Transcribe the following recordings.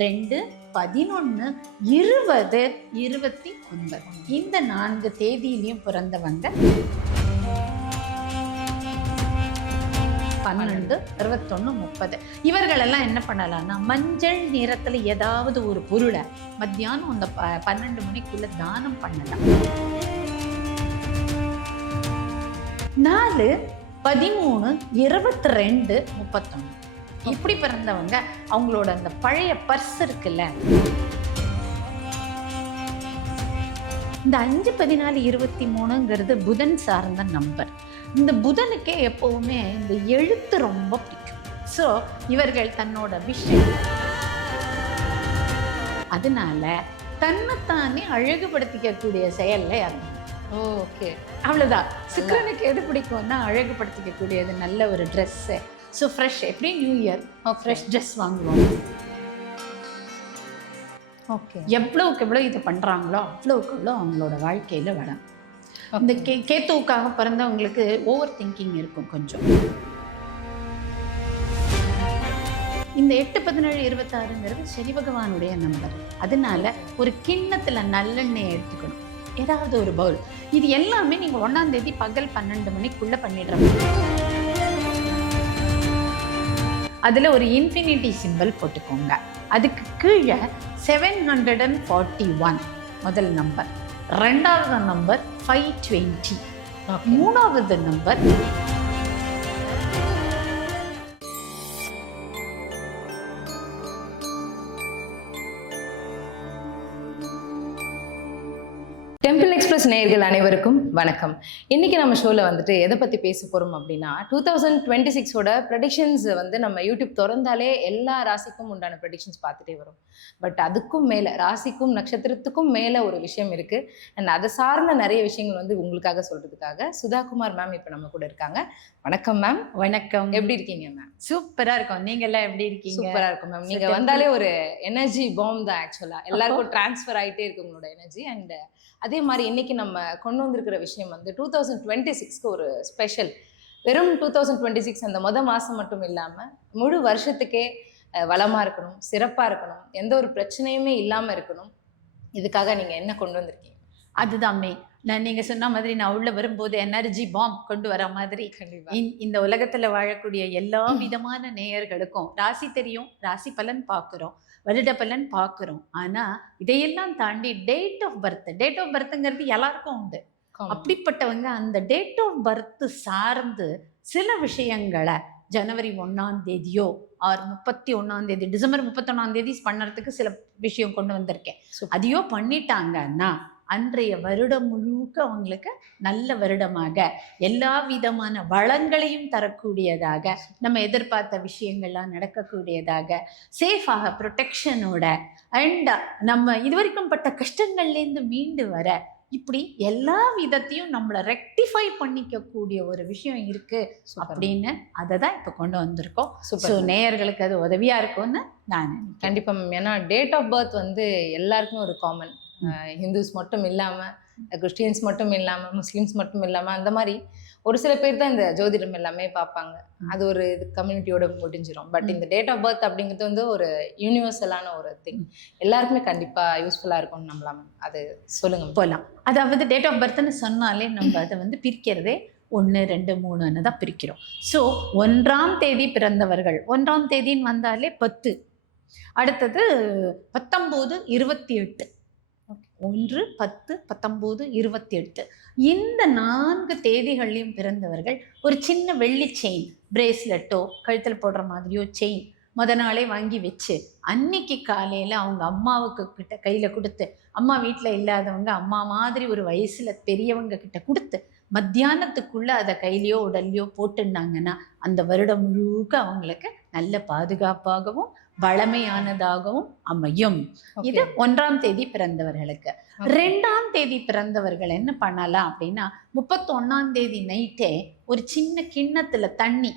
2, 11, 20, 29 இந்த 4 தேதியிலையும் பிறந்தவங்க 12, 21, 30 இவர்களெல்லாம் என்ன பண்ணலாம்னா மஞ்சள் நிறத்துல ஏதாவது ஒரு பொருளை மத்தியானம் அந்த 12 மணிக்குள்ள தானம் பண்ணலாம். 4, 13, 22, 31 இப்படி பிறந்தவங்க அவங்களோட அந்த பழைய பர்ஸ் இருக்குல்ல, இந்த 5, 14, 23ங்கிறது புதன் சார்ந்த நம்பர். இந்த புதனுக்கே எப்பவுமே இந்த எழுத்து ரொம்ப பிடிக்கும். ஸோ இவர்கள் தன்னோட விஷயம் அதனால தன்னைத்தானே அழகுபடுத்திக்கக்கூடிய செயல்ல இறங்கும். ஓகே, அவ்வளோதான். சுக்கிரனுக்கு எது பிடிக்கும்னா அழகுபடுத்திக்கக்கூடியது, நல்ல ஒரு ட்ரெஸ்ஸு. ஸோ ஃப்ரெஷ், எப்படி நியூ இயர் ஃப்ரெஷ் ட்ரெஸ் வாங்குவோம். ஓகே, எவ்வளவுக்கு எவ்வளோ இது பண்ணுறாங்களோ அவ்வளவுக்கு எவ்வளோ அவங்களோட வாழ்க்கையில் வரும். இந்த கேத்துவுக்காக பிறந்தவங்களுக்கு ஓவர் திங்கிங் இருக்கும் கொஞ்சம். இந்த 8, 17, 26ங்கிறது சனி பகவானுடைய நம்பர். அதனால ஒரு கிண்ணத்தில் நல்லெண்ணெய் எடுத்துக்கணும், ஏதாவது ஒரு பவுல். இது எல்லாமே நீங்கள் 1ஆம் தேதி பகல் 12 மணிக்குள்ளே பண்ணிடுறோம். அதில் ஒரு இன்ஃபினிட்டி சிம்பிள் போட்டுக்கோங்க. அதுக்கு கீழே 741 முதல் நம்பர், 2வது நம்பர் 520, 3வது நம்பர் டெம்பிள் எக்ஸ்பிரஸ் நேயர்கள் அனைவருக்கும் வணக்கம். இன்னைக்கு நம்ம ஷோவில் வந்துட்டு எதை பற்றி பேச போகிறோம் அப்படின்னா 2026ஓட ப்ரெடிக்ஷன்ஸ் வந்து நம்ம யூடியூப் திறந்தாலே எல்லா ராசிக்கும் உண்டான ப்ரெடிக்ஷன்ஸ் பார்த்துட்டே வரும். பட் அதுக்கும் மேலே, ராசிக்கும் நட்சத்திரத்துக்கும் மேலே ஒரு விஷயம் இருக்குது. அண்ட் அதை சார்ந்த நிறைய விஷயங்கள் வந்து உங்களுக்காக சொல்கிறதுக்காக சுதாகுமார் மேம் இப்போ நம்ம கூட இருக்காங்க. வணக்கம் மேம். வணக்கம். எப்படி இருக்கீங்க மேம்? சூப்பராக இருக்கும். நீங்கள்லாம் எப்படி இருக்கீங்க? சூப்பராக இருக்கும் மேம். நீங்கள் வந்தாலே ஒரு எனர்ஜி பாம் தான். ஆக்சுவலாக எல்லாருக்கும் டிரான்ஸ்ஃபர் ஆகிட்டே இருக்கு உங்களோட எனர்ஜி. அண்ட் அதே மாதிரி இன்னைக்கு நம்ம கொண்டு வந்திருக்கிற விஷயம் வந்து 2026க்கு ஒரு ஸ்பெஷல். வெறும் 2026 அந்த மாதம் மட்டும் இல்லாமல் முழு வருஷத்துக்கே வளமாக இருக்கணும், சிறப்பாக இருக்கணும், எந்த ஒரு பிரச்சனையுமே இல்லாமல் இருக்கணும். இதுக்காக நீங்கள் என்ன கொண்டு வந்திருக்கீங்க? அதுதான் மெயின். நீங்கள் சொன்ன மாதிரி நான் உள்ள வரும்போது எனர்ஜி பாம் கொண்டு வர மாதிரி இந்த உலகத்தில் வாழக்கூடிய எல்லா விதமான நேயர்களுக்கும் ராசி தெரியும், ராசி பலன் பார்க்குறோம், வருட பலன் பார்க்குறோம். ஆனால் இதையெல்லாம் தாண்டி டேட் ஆஃப் பர்த்துங்கிறது எல்லாருக்கும் உண்டு. அப்படிப்பட்டவங்க அந்த டேட் ஆஃப் பர்த் சார்ந்து சில விஷயங்களை ஜனவரி 1ஆம் தேதியோ ஆர் 31ஆம் தேதி, டிசம்பர் 31ஆம் தேதி பண்ணுறதுக்கு சில விஷயம் கொண்டு வந்திருக்கேன். அதையோ பண்ணிட்டாங்கன்னா அன்றைய வருடம் முழுக்க அவங்களுக்கு நல்ல வருடமாக எல்லா விதமான வளங்களையும் தரக்கூடியதாக, நம்ம எதிர்பார்த்த விஷயங்கள்லாம் நடக்கக்கூடியதாக, சேஃபாக ப்ரொடெக்ஷனோட, அண்ட் நம்ம இதுவரைக்கும் பட்ட கஷ்டங்கள்லேருந்து மீண்டு வர, இப்படி எல்லா விதத்தையும் நம்மளை ரெக்டிஃபை பண்ணிக்கக்கூடிய ஒரு விஷயம் இருக்கு அப்படின்னு அதை தான் இப்போ கொண்டு வந்திருக்கோம். ஸோ நேயர்களுக்கு அது உதவியா இருக்கும்னு நான் கண்டிப்பாக மேம். ஏன்னா டேட் ஆஃப் பர்த் வந்து எல்லாருக்குமே ஒரு காமன். ஹிந்துஸ் மட்டும் இல்லாமல், கிறிஸ்டியன்ஸ் மட்டும் இல்லாமல், முஸ்லீம்ஸ் மட்டும் இல்லாமல், அந்த மாதிரி ஒரு சில பேர் தான் இந்த ஜோதிடம் எல்லாமே பார்ப்பாங்க. அது ஒரு இது கம்யூனிட்டியோட முடிஞ்சிடும். பட் இந்த டேட் ஆஃப் பர்த் அப்படிங்கிறது வந்து ஒரு யூனிவர்சலான ஒரு திங். எல்லாருக்குமே கண்டிப்பாக யூஸ்ஃபுல்லாக இருக்கும்னு நம்பலாம். அது சொல்லுங்க போகலாம். அதாவது டேட் ஆஃப் பர்த்னு சொன்னாலே நம்ம அதை வந்து பிரிக்கிறதே 1, 2, 3ன்னு தான் பிரிக்கிறோம். ஸோ 1ஆம் தேதி பிறந்தவர்கள், 1ஆம் தேதின்னு வந்தாலே 10, அடுத்தது 19, 28, 1, 10, 19, 28 இந்த 4 தேதிகள்லையும் பிறந்தவர்கள் ஒரு சின்ன வெள்ளி செயின், பிரேஸ்லெட்டோ கழுத்தில் போடுற மாதிரியோ செயின் நாளே வாங்கி வச்சு அன்னைக்கு காலையில் அவங்க அம்மாவுக்கு கையில் கொடுத்து, அம்மா வீட்டில் இல்லாதவங்க அம்மா மாதிரி ஒரு வயசில் பெரியவங்க கிட்ட கொடுத்து மத்தியானத்துக்குள்ளே அதை கையிலையோ உடல்லையோ போட்டுருந்தாங்கன்னா அந்த வருடம் முழுக்க அவங்களுக்கு நல்ல பாதுகாப்பாகவும் வளமையானதாகவும் அமையும். இது 1ஆம் தேதி பிறந்தவர்களுக்கு. 2ஆம் தேதி பிறந்தவர்கள் என்ன பண்ணலாம் அப்படின்னா 31ஆம் தேதி நைட்டே ஒரு சின்ன கிண்ணத்துல தண்ணி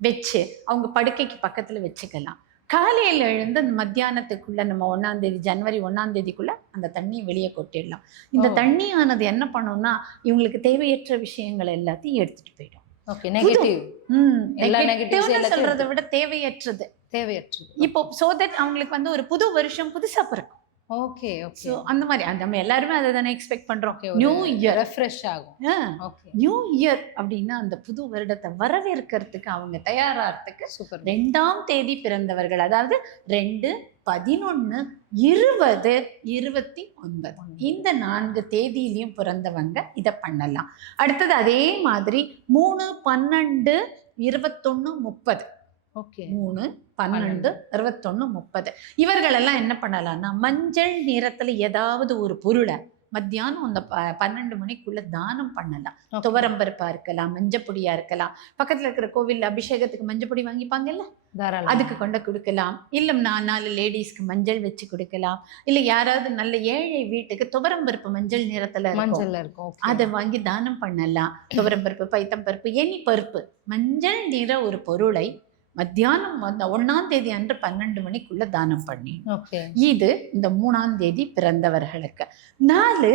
வச்சு அவங்க படுக்கைக்கு பக்கத்துல வச்சுக்கலாம். காலையில் எழுந்து மத்தியானத்துக்குள்ள நம்ம 1ஆம் தேதி, ஜனவரி 1ஆம் தேதிக்குள்ள அந்த தண்ணியை வெளியே கொட்டிடலாம். இந்த தண்ணியானது என்ன பண்ணும்னா இவங்களுக்கு தேவையற்ற விஷயங்கள் எல்லாத்தையும் எடுத்துட்டு போயிடும். Okay, negative. சொல்றதை விட தேவையற்றது தேவையற்றது. இப்போ சோ தட் அவங்களுக்கு வந்து ஒரு புது வருஷம் புதுசா பிறக்கும். Okay okay. ஸோ அந்த மாதிரி நம்ம எல்லாருமே அதை தானே எக்ஸ்பெக்ட் பண்றோம். ஓகே. நியூ இயர் ரெஃப்ரெஷ் ஆகும். ஓகே. நியூ இயர் அப்படின்னா அந்த புது வருடத்தை வரவேற்கிறதுக்கு அவங்க தயாராகிறதுக்கு சூப்பர். 2ஆம் தேதி பிறந்தவர்கள், அதாவது 2, 11, 20, 29 இந்த 4 தேதியிலையும் பிறந்தவங்க இதை பண்ணலாம். அடுத்தது அதே மாதிரி 3, 12, 21, 30. ஓகே. 3, 12, 21, 30 இவர்களெல்லாம் என்ன பண்ணலாம்னா மஞ்சள் நிறத்துல ஏதாவது ஒரு பொருளை மத்தியானம் அந்த 12 மணிக்குள்ள தானம் பண்ணலாம். துவரம்பருப்பா இருக்கலாம், மஞ்சப்பொடியா இருக்கலாம், பக்கத்துல இருக்கிற கோவில்ல அபிஷேகத்துக்கு மஞ்சப்பொடி வாங்கிப்பாங்கல்ல, அதுக்கு கொண்டு கொடுக்கலாம். இல்ல 4 லேடிஸ்க்கு மஞ்சள் வச்சு கொடுக்கலாம். இல்ல யாராவது நல்ல ஏழை வீட்டுக்கு துவரம்பருப்பு மஞ்சள் நிறத்துல இருக்கும், அதை வாங்கி தானம் பண்ணலாம். துவரம்பருப்பு, பைத்தம்பருப்பு, எனி பருப்பு மஞ்சள் நிற ஒரு பொருளை மத்தியானம் 1ஆம் தேதி அன்று 12 மணிக்குள்ள தானம் பண்ணி, இது இந்த 3ஆம் தேதி பிறந்தவர்களுக்கு. 4,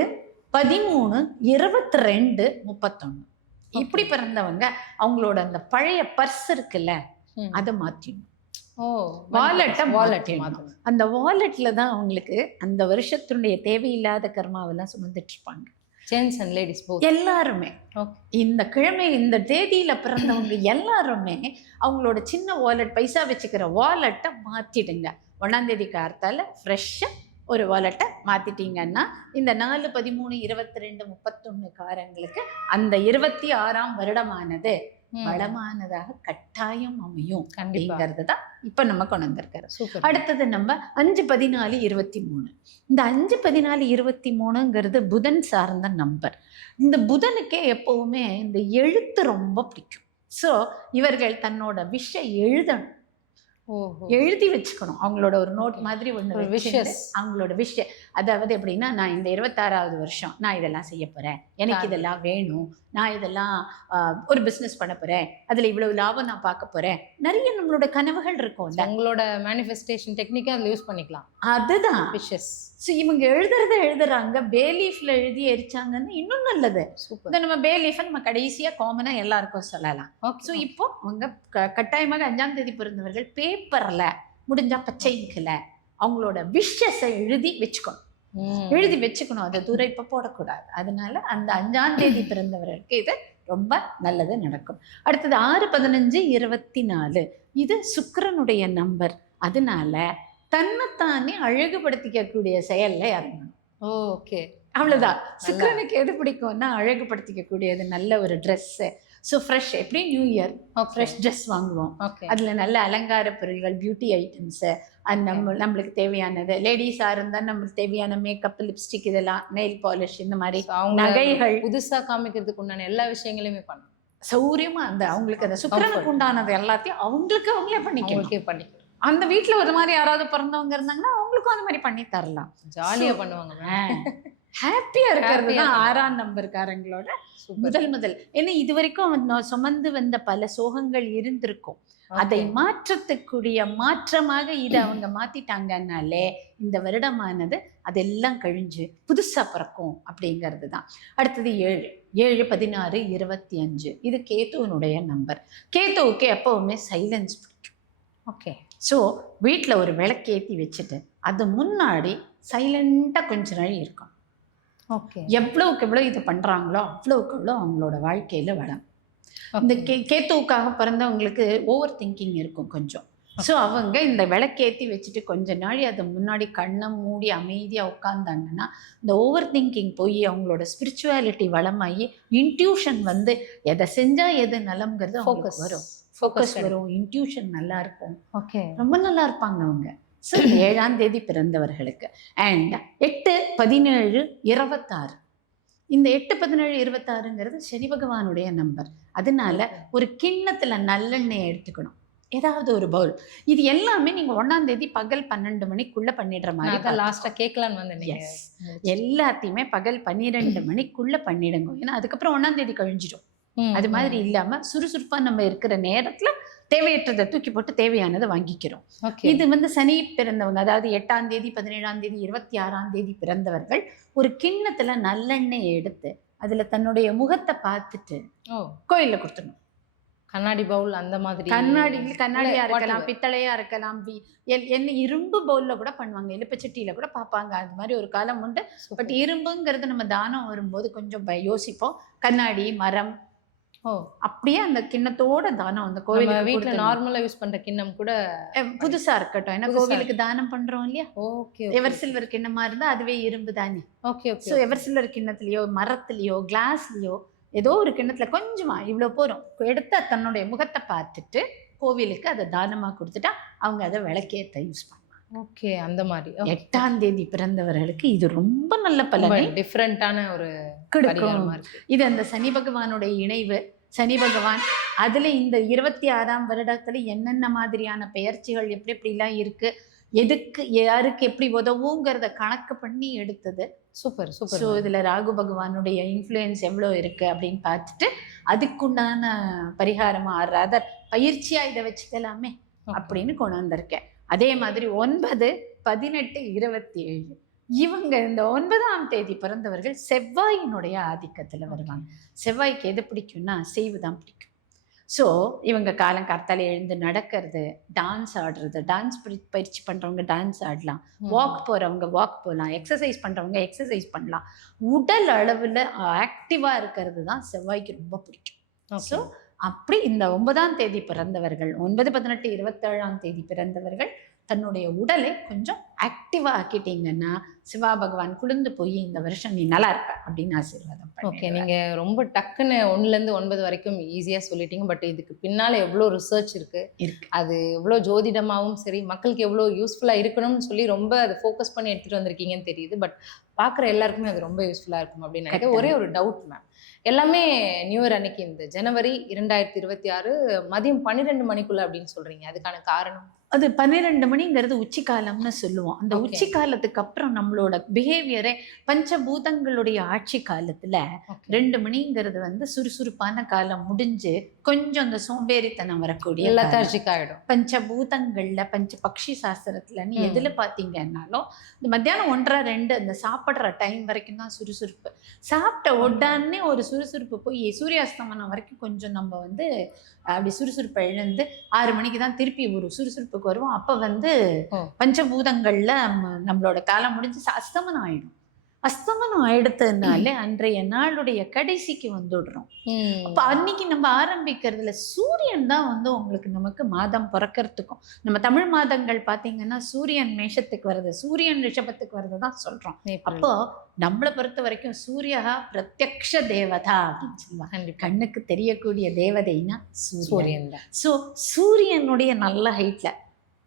13, 22, 31 இப்படி பிறந்தவங்க அவங்களோட அந்த பழைய பர்ஸ் இருக்குல்ல அதை மாத்திடணும். வாலெட்டை அந்த வாலெட்ல தான் அவங்களுக்கு அந்த வருஷத்தினுடைய தேவையில்லாத கர்மாவெல்லாம் சுமந்துட்டு இருப்பாங்க. ஜென்ஸ் அண்ட் லேடிஸ் எல்லாருமே இந்த கிழமை இந்த தேதியில பிறந்தவங்க எல்லாருமே அவங்களோட சின்ன வாலெட், பைசா வச்சுக்கிற வாலெட்டை மாத்திடுங்க. 1ஆம் தேதி கார்த்தால ஃப்ரெஷ்ஷா ஒரு வாலெட்டை மாத்திட்டீங்கன்னா இந்த 4, 13, 22, 31 காரங்களுக்கு அந்த 26ஆம் வருடமானது வளமானதாக கட்டாயம் அமையும் அப்படிங்கிறது தான் இப்ப நம்ம கொண்டு வந்திருக்காரு. அடுத்தது நம்ம 5, 14, 23. இந்த 5, 14, 23ங்கிறது புதன் சார்ந்த நம்பர். இந்த புதனுக்கே எப்பவுமே இந்த எழுத்து ரொம்ப பிடிக்கும். ஸோ இவர்கள் தன்னோட எழுதணும், எழுதி வச்சுக்கணும். அவங்களோட ஒரு நோட் மாதிரி ஒன்று விஷஸ், அவங்களோட விஷயம். அதாவது எப்படின்னா, நான் இந்த 26வது வருஷம் நான் இதெல்லாம் செய்ய போறேன், எனக்கு இதெல்லாம் வேணும், நான் இதெல்லாம் ஒரு பிஸ்னஸ் பண்ண போறேன், அதுல இவ்வளவு லாபம் நான் பார்க்க போறேன். நிறைய நம்மளோட கனவுகள் இருக்கும். உங்களோட மேனிஃபெஸ்டேஷன் டெக்னிக்கா அதில் யூஸ் பண்ணிக்கலாம். அதுதான் விஷஸ். ஸோ இவங்க எழுதுறாங்க, பேலீஃப்ல எழுதி எரிச்சாங்கன்னு இன்னும் நல்லது. இந்த நம்ம பேலீஃபை நம்ம கடைசியா காமனா எல்லாருக்கும் சொல்லலாம். ஸோ இப்போ அவங்க கட்டாயமாக 5ஆம் தேதி பிறந்தவர்கள் பேப்பர்ல முடிஞ்சா பச்சை இங்கில அவங்களோட விஷஸை எழுதி வச்சுக்கணும். அதை தூரம் இப்ப போடக்கூடாது. அதனால அந்த 5ஆம் தேதி பிறந்தவர்களுக்கு இது ரொம்ப நல்லது நடக்கும். அடுத்தது 6, 15, 24 இது சுக்கிரனுடைய நம்பர். அதனால தன்னைத்தானே அழகுபடுத்திக்கக்கூடிய செயல்ல இறங்கணும். ஓகே, அவ்வளவுதான். சுக்கிரனுக்கு எது பிடிக்கும்னா அழகுபடுத்திக்க கூடியது, நல்ல ஒரு ட்ரெஸ். ஸோ ஃப்ரெஷ், எப்படி நியூ இயர் ஃப்ரெஷ் ட்ரெஸ் வாங்குவோம், அதில் நல்ல அலங்கார பொருள்கள், பியூட்டி ஐட்டம்ஸு, அது நம்மளுக்கு தேவையானது. லேடிஸாக இருந்தால் நம்மளுக்கு தேவையான மேக்கப், லிப்ஸ்டிக், இதெல்லாம் நெயில் பாலிஷ், இந்த மாதிரி நகைகள் புதுசாக காமிக்கிறதுக்கு உண்டான எல்லா விஷயங்களையுமே பண்ணணும். சௌரியமாக அந்த அவங்களுக்கு அந்த சுக்கிரனுக்கு உண்டானது எல்லாத்தையும் அவங்களுக்கு அவங்களே பண்ணிக்கலாம். அந்த வீட்டில் ஒரு மாதிரி யாராவது பிறந்தவங்க இருந்தாங்கன்னா அவங்களுக்கும் அந்த மாதிரி பண்ணி தரலாம். ஜாலியாக பண்ணுவாங்க. ஹாப்பியா இருக்கிறது தான் 6ஆம் நம்பர்காரங்களோட முதல். ஏன்னா இது வரைக்கும் சுமந்து வந்த பல சோகங்கள் இருந்திருக்கும். அதை மாற்றத்துக்குரிய மாற்றமாக இதை அவங்க மாத்திட்டாங்கன்னாலே இந்த வருடமானது அதெல்லாம் கழிஞ்சு புதுசா பிறக்கும் அப்படிங்கிறது தான். அடுத்தது 7, 16, 25 இது கேத்துவனுடைய நம்பர். கேத்துவுக்கு எப்பவுமே சைலன்ஸ் பிடிக்கும். ஓகே. ஸோ வீட்டில் ஒரு விளக்கேற்றி வச்சுட்டு அது முன்னாடி சைலண்டாக கொஞ்ச நாள் இருக்கும். ஓகே. எவ்வளவுக்கு எவ்வளோ இது பண்ணுறாங்களோ அவ்வளவுக்கு எவ்வளோ அவங்களோட வாழ்க்கையில் வளம். இந்த கேத்துவுக்காக பிறந்தவங்களுக்கு ஓவர் திங்கிங் இருக்கும் கொஞ்சம். ஸோ அவங்க இந்த விளக்கேற்றி வச்சுட்டு கொஞ்ச நாள் அதை முன்னாடி கண்ணை மூடி அமைதியாக உட்காந்தாங்கன்னா இந்த ஓவர் திங்கிங் போய் அவங்களோட ஸ்பிரிச்சுவாலிட்டி வளமாகி இன்ட்யூஷன் வந்து எதை செஞ்சால் எது நலம்ங்கிறது அவங்களுக்கு வரும். ஃபோக்கஸ் வரும், இன்ட்யூஷன் நல்லா இருக்கும். ஓகே, ரொம்ப நல்லா இருப்பாங்க அவங்க. ஸோ 7ஆம் தேதி பிறந்தவர்களுக்கு. அண்ட் 8, 17, 26 இந்த 8, 17, 26ங்கிறது சனி பகவானுடைய நம்பர். அதனால ஒரு கிண்ணத்துல நல்லெண்ணெய் எடுத்துக்கணும், ஏதாவது ஒரு பவுல். இது எல்லாமே நீங்க 1ஆம் தேதி பகல் 12 மணிக்குள்ள பண்ணிடுற மாதிரி. லாஸ்டா கேட்கலான்னு வந்து எல்லாத்தையுமே பகல் 12 மணிக்குள்ள பண்ணிடுங்க. ஏன்னா அதுக்கப்புறம் 1ஆம் தேதி கழிஞ்சிடும். அது மாதிரி இல்லாம சுறுசுறுப்பா நம்ம இருக்கிற நேரத்துல தேவையற்றதை தூக்கி போட்டு தேவையானதை வாங்கிக்கிறோம். இது வந்து சனி பிறந்தவங்க, அதாவது 8ஆம் தேதி, 17ஆம் தேதி, 26ஆம் தேதி பிறந்தவர்கள் ஒரு கிண்ணத்துல நல்லெண்ணெய் எடுத்து அதுல தன்னுடைய முகத்தை பார்த்துட்டு கோயில்ல கொடுத்துடணும். கண்ணாடி பவுல் அந்த மாதிரி கண்ணாடியா இருக்கலாம், whatever. பித்தளையா இருக்கலாம், என்ன இரும்பு பவுல்ல கூட பண்ணுவாங்க, எலுப்பச்சட்டியில கூட பார்ப்பாங்க. அது மாதிரி ஒரு காலம் உண்டு. பட் இரும்புங்கிறது நம்ம தானம் வரும்போது கொஞ்சம் யோசிப்போம். கண்ணாடி, மரம், ஓ அப்படியே அந்த கிண்ணத்தோட தானம் அந்த நம்ம கோவிலுக்கு வீட்ல கொடுத்துடணும். நார்மலா யூஸ் பண்ற கிண்ணம் கூட புதுசா இருக்கட்டும், ஏன்னா புதுசா கோவிலுக்கு தானம் பண்றோம் இல்லையா. ஓகே எவர் சில்வர் கிண்ணமா இருந்தா அதுவே இரும்பு தானே. Okay okay so ever silver கிண்ணத்துலயோ, மரத்துலயோ, கிளாஸ்லயோ ஏதோ ஒரு கிண்ணத்துல கொஞ்சமா இவ்வளோ போறோம் எடுத்து தன்னுடைய முகத்தை பார்த்துட்டு கோவிலுக்கு அதை தானமா கொடுத்துட்டா அவங்க அதை விளக்கேற்ற யூஸ் பண்ணுவாங்க. ஓகே அந்த மாதிரி 8ஆம் தேதி பிறந்தவர்களுக்கு இது ரொம்ப நல்ல பலனை டிஃப்ரெண்டான ஒரு கொடுக்கும். பரிகாரமா இருக்கு. இது அந்த சனி பகவானுடைய இணைவு. சனி பகவான் அதுல இந்த 26ஆம் வருடத்துல என்னென்ன மாதிரியான பெயர்ச்சிகள் எப்படி எப்படிலாம் இருக்கு, எதுக்கு யாருக்கு எப்படி உதவுங்கிறத கணக்கு பண்ணி எடுத்தது. Super super. ஸோ இதுல ராகு பகவானுடைய இன்ஃப்ளூயன்ஸ் எவ்வளோ இருக்கு அப்படின்னு பார்த்துட்டு அதுக்குண்டான பரிகாரமா ராதர் பயிற்சியா இதை வச்சுக்கலாமே அப்படின்னு கொண்டு வந்திருக்கேன். அதே மாதிரி 9, 18, 27 இவங்க இந்த 9ஆம் தேதி பிறந்தவர்கள் செவ்வாயினுடைய ஆதிக்கத்துல வருவாங்க. செவ்வாய்க்கு எது பிடிக்கும்னா செய்வு தான் பிடிக்கும். ஸோ இவங்க காலங்கார்த்தால எழுந்து நடக்கிறது, டான்ஸ் ஆடுறது, டான்ஸ் பயிற்சி பண்ணுறவங்க டான்ஸ் ஆடலாம், வாக் போகிறவங்க வாக் போகலாம், எக்ஸசைஸ் பண்ணுறவங்க எக்ஸசைஸ் பண்ணலாம். உடல் அளவில் ஆக்டிவாக இருக்கிறது தான் செவ்வாய்க்கு ரொம்ப பிடிக்கும். ஸோ அப்படி இந்த 9ஆம் தேதி பிறந்தவர்கள், 9, 18, 27ஆம் தேதி பிறந்தவர்கள் தன்னுடைய உடலை கொஞ்சம் ஆக்டிவாக ஆக்கிட்டீங்கன்னா சிவா பகவான் குளிர்ந்து போய் இந்த வருஷம் நீ நல்லா இருப்ப அப்படின்னு ஆசீர்வாதம். ஓகே, நீங்க ரொம்ப டக்குன்னு 1லேருந்து 9 வரைக்கும் ஈஸியா சொல்லிட்டீங்க. பட் இதுக்கு பின்னால எவ்வளோ ரிசர்ச் இருக்கு, அது எவ்வளோ ஜோதிடமாகவும் சரி மக்களுக்கு எவ்வளோ யூஸ்ஃபுல்லா இருக்கணும்னு சொல்லி ரொம்ப அதை ஃபோக்கஸ் பண்ணி எடுத்துட்டு வந்திருக்கீங்கன்னு தெரியுது. பட் பார்க்குற எல்லாருக்குமே அது ரொம்ப யூஸ்ஃபுல்லா இருக்கும் அப்படின்னு நினைக்கிறேன். ஒரே ஒரு டவுட் மேம், எல்லாமே நியூ இயர் அன்னைக்கு இந்த ஜனவரி 2026 மதியம் 12 மணிக்குள்ள அப்படின்னு சொல்றீங்க, அதுக்கான காரணம்? அது 12 மணிங்கிறது உச்சிக்காலம்னு சொல்லுவோம். அந்த உச்சி காலத்துக்கு அப்புறம் நம்மளோட பிஹேவியரே பஞ்சபூதங்களுடைய ஆட்சி காலத்துல 2 மணிங்கிறது வந்து சுறுசுறுப்பான காலம் முடிஞ்சு கொஞ்சம் அந்த சோம்பேறித்தனம் வரக்கூடிய லெத்தார்ஜிக்காயிடும். பஞ்சபூதங்கள்ல பக்ஷி சாஸ்திரத்துலன்னு எதுல பாத்தீங்கன்னாலும் இந்த மத்தியானம் 1:30, 2 அந்த சாப்பிட்ற டைம் வரைக்கும் தான் சுறுசுறுப்பு. சாப்பிட்ட உடனே ஒரு சுறுசுறுப்பு போய் சூரியாஸ்தமனம் வரைக்கும் கொஞ்சம் நம்ம வந்து அப்படி சுறுசுறுப்பை இழந்து 6 மணிக்கு தான் திருப்பி ஒரு சுறுசுறுப்புக்கு வருவோம். அப்ப வந்து பஞ்சபூதங்கள்ல நம்மளோட காலம் முடிஞ்சு அஸ்தமனம் ஆயிடும். அஸ்தமனம் ஆயிடுத்ததுனால அன்றைய நாளுடைய கடைசிக்கு வந்துடுறோம். அப்ப அன்னைக்கு நம்ம ஆரம்பிக்கிறதுல சூரியன் தான் வந்து உங்களுக்கு நமக்கு மாதம் பிறக்கிறதுக்கும், நம்ம தமிழ் மாதங்கள் பாத்தீங்கன்னா சூரியன் மேஷத்துக்கு வருது, சூரியன் ரிஷபத்துக்கு வருது தான் சொல்றோம். அப்போ நம்மளை பொறுத்த வரைக்கும் சூரியகா பிரத்யக்ஷ தேவதா அப்படின்னு சொல்லுவாங்க. கண்ணுக்கு தெரியக்கூடிய தேவதைனா சூரியன் தான். ஸோ சூரியனுடைய நல்ல ஹைட்ல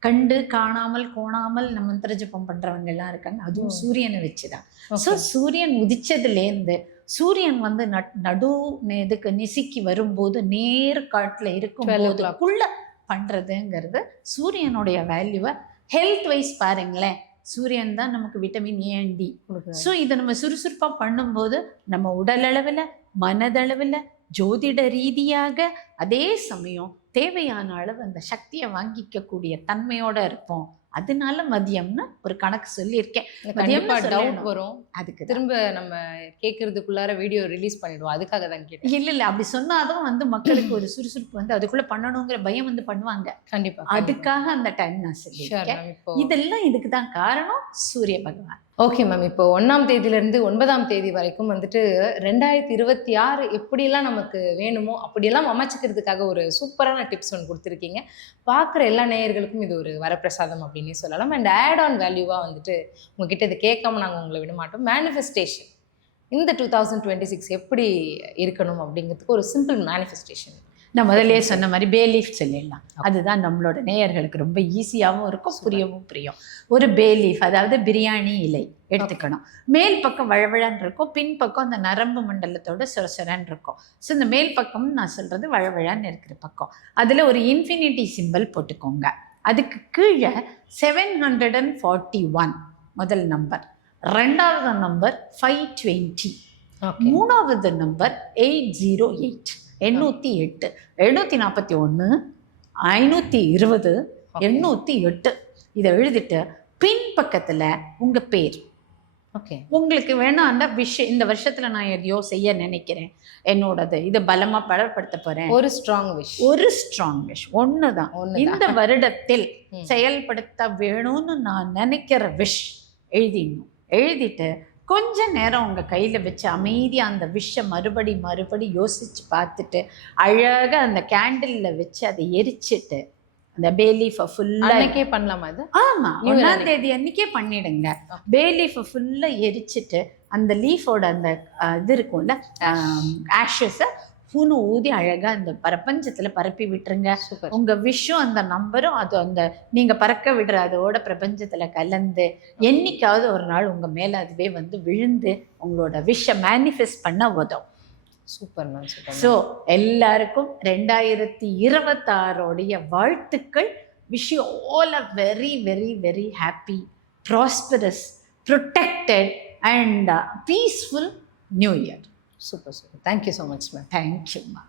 கண்டு காணாமல் கோணாமல் நம்ம மந்திர ஜபம் பண்றவங்க எல்லாம் இருக்காங்க, அதுவும் சூரியனை வச்சுதான். ஸோ சூரியன் உதிச்சதுலேருந்து சூரியன் வந்து நடு இதுக்கு நிசிக்கி வரும்போது நேர் காட்டுல இருக்கும் போதுக்குள்ள பண்றதுங்கிறது சூரியனுடைய வேல்யூவை ஹெல்த் வைஸ் பாருங்களேன். சூரியன் தான் நமக்கு vitamin A and D. So இதை நம்ம சுறுசுறுப்பா பண்ணும்போது நம்ம உடல் அளவில், மனதளவில், ஜோதிட ரீதியாக, அதே சமயம் தேவையான அளவு அந்த சக்தியை வாங்கிக்கக்கூடிய தன்மையோட இருப்போம். அதனால மதியம்னு ஒரு கணக்கு சொல்லியிருக்கேன். கண்டிப்பா டவுட் வரும், அதுக்கு திரும்ப நம்ம கேட்கறதுக்குள்ளார வீடியோ ரிலீஸ் பண்ணிடுவோம், அதுக்காக தான் கேட்டேன். இல்ல அப்படி சொன்னாதான் வந்து மக்களுக்கு ஒரு சுறுசுறுப்பு வந்து அதுக்குள்ள பண்ணணுங்கிற பயம் வந்து பண்ணுவாங்க. கண்டிப்பா அதுக்காக அந்த டைம் நான் சொல்லியிருக்கேன். இதெல்லாம் இதுக்கு தான் காரணம் சூரிய பகவான். ஓகே மேம், இப்போ 1ஆம் தேதியிலேருந்து 9ஆம் தேதி வரைக்கும் வந்துட்டு 2026 எப்படியெல்லாம் நமக்கு வேணுமோ அப்படியெல்லாம் அமைச்சிக்கிறதுக்காக ஒரு சூப்பரான டிப்ஸ் ஒன்று கொடுத்துருக்கீங்க. பார்க்குற எல்லா நேயர்களுக்கும் இது ஒரு வரப்பிரசாதம் அப்படின்னே சொல்லலாம். அண்ட் ஆட் ஆன் வேல்யூவாக வந்துட்டு உங்ககிட்ட இது கேட்காம நாங்கள் உங்களை விட மாட்டோம். மேனிஃபெஸ்டேஷன் இந்த 2026 எப்படி இருக்கணும் அப்படிங்கிறதுக்கு ஒரு சிம்பிள் மேனிஃபெஸ்டேஷன் நான் முதல்ல சொன்ன மாதிரி பே லீஃப் சொல்லிடலாம். அதுதான் நம்மளோட நேயர்களுக்கு ரொம்ப ஈஸியாகவும் இருக்கும், புரியவும் புரியும். ஒரு பே லீஃப், அதாவது பிரியாணி இலை எடுத்துக்கணும். மேல் பக்கம் வழவழன்னு இருக்கும், பின் பக்கம் அந்த நரம்பு மண்டலத்தோட சொரசொரன்னு இருக்கும். ஸோ இந்த மேல் பக்கம் நான் சொல்றது வழவழன்னு இருக்கிற பக்கம், அதில் ஒரு இன்ஃபினிட்டி சிம்பிள் போட்டுக்கோங்க. அதுக்கு கீழே 741 முதல் நம்பர், 2வது நம்பர் 520, 3வது நம்பர் 808, 808, 741, 520, 808 இதை எழுதிட்டு பின் பக்கத்துல உங்க பேர், ஓகே. உங்களுக்கு வேணும் அந்த இந்த வருஷத்துல நான் எதையோ செய்ய நினைக்கிறேன், என்னோடது இது பலமா பலப்படுத்த போறேன், ஒரு ஸ்ட்ராங் விஷ். ஒரு ஸ்ட்ராங் விஷ் ஒண்ணுதான். இந்த வருடத்தில் ம். செயல்படுத்த வேணும்னு நான் நினைக்கிற விஷ் எழுதிடணும். எழுதிட்டு கொஞ்ச நேரம் உங்க கையில வச்சு அமைதியா அந்த விஷை மறுபடி யோசிச்சு பார்த்துட்டு அழகா அந்த கேண்டில்ல வச்சு அதை எரிச்சிட்டு அந்த பே லீஃபை ஃபுல்லா அன்னைக்கே பண்ணலாமா இது? ஆமா New Year 1ஆம் தேதி அன்னைக்கே பண்ணிடுங்க. பே லீஃபை ஃபுல்லா எரிச்சிட்டு அந்த லீஃபோட அந்த இது இருக்கும்ல ஆஷஸை பூனு ஊதி அழகா அந்த பிரபஞ்சத்துல பரப்பி விட்டுருங்க. சூப்பர். உங்க விஷயம் அந்த நம்பரும் அது அந்த நீங்க பறக்க விடுற அதோட பிரபஞ்சத்துல கலந்து என்னைக்காவது ஒரு நாள் உங்க மேல அதுவே வந்து விழுந்து உங்களோட விஷ மேனிஃபெஸ்ட் பண்ண உதவும். Super ma'am, super. ஸோ எல்லாருக்கும் 2026 வாழ்த்துக்கள். Wish you all a very very very happy, prosperous, protected and peaceful new year. Super. Thank you so much ma'am. தேங்க்யூம்மா.